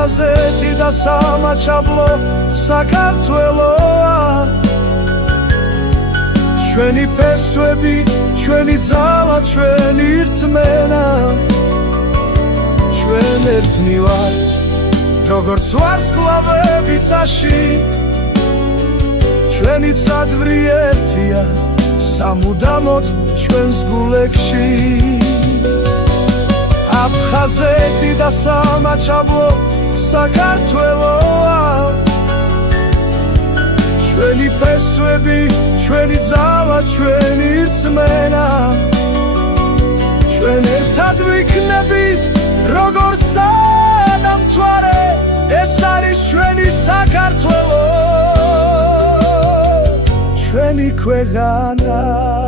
აფხაზეთი და სამაჩაბლო საქართველოა ჩვენი ფესვები, ჩვენი ძალა, ჩვენი რწმენა ჩვენ ერთნი ვართ როგორც ვარსკვლავები წაში ჩვენი წადვრი ერთია სამუდამოდ ჩვენს გულებში აფხაზეთი და სამაჩაბლო საქართველოა ჩვენი ფესვები, ჩვენი ძალა, ჩვენი რწმენა ჩვენ ერთად ვიქნებით როგორც ადამთვარე ეს არის ჩვენი საქართველო ჩვენი ქვეყანა